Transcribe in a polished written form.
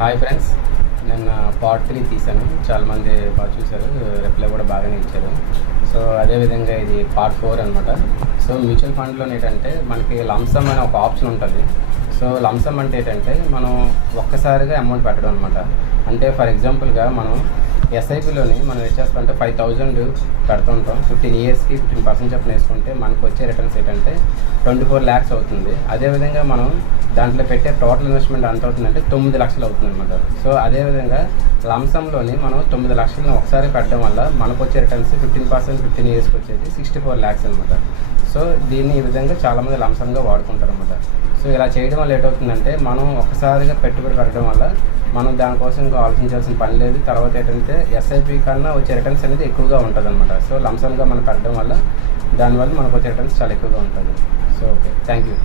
Hi friends, నేను part 3 తీశాను. చాలామంది బాగా చూశారు, రిప్లై కూడా బాగానే ఇచ్చారు. సో అదేవిధంగా ఇది పార్ట్ 4 అనమాట. సో మ్యూచువల్ ఫండ్లో ఏంటంటే మనకి లంసమ్ అనే ఒక ఆప్షన్ ఉంటుంది. సో లంసమ్ అంటే ఏంటంటే మనం ఒక్కసారిగా అమౌంట్ పెట్టడం అనమాట. అంటే ఫర్ ఎగ్జాంపుల్గా మనం ఎస్ఐపిలోని మనం చేస్తామంటే 5,000 పెడుతుంటాం. 15 ఇయర్స్కి 15% చొప్పున వేసుకుంటే మనకు వచ్చే రిటర్న్స్ ఏంటంటే 24 lakhs అవుతుంది. అదేవిధంగా మనం దాంట్లో పెట్టే టోటల్ ఇన్వెస్ట్మెంట్ ఎంత అవుతుందంటే 9 లక్షలు అవుతుంది అనమాట. సో అదేవిధంగా లంసంలోని మనం 9 లక్షలను ఒకసారి పెట్టడం వల్ల మనకు వచ్చే రిటర్న్స్ 15% 15 ఇయర్స్కి వచ్చేది 64 lakhs అనమాట. సో దీన్ని ఈ విధంగా చాలామంది లంసంగా వాడుకుంటారు అనమాట. సో ఇలా చేయడం వల్ల ఏంటవుతుందంటే మనం ఒకసారిగా పెట్టుబడి పెట్టడం వల్ల మనం దానికోసం ఇంకా ఆలోచించాల్సిన పని లేదు. తర్వాత ఏంటంటే ఎస్ఐపి కన్నా వచ్చే రిటర్న్స్ అనేది ఎక్కువగా ఉంటుంది అనమాట. సో లంసంగా మనం పెట్టడం వల్ల దానివల్ల మనకు వచ్చే రిటర్న్స్ చాలా ఎక్కువగా ఉంటుంది. So okay, thank you.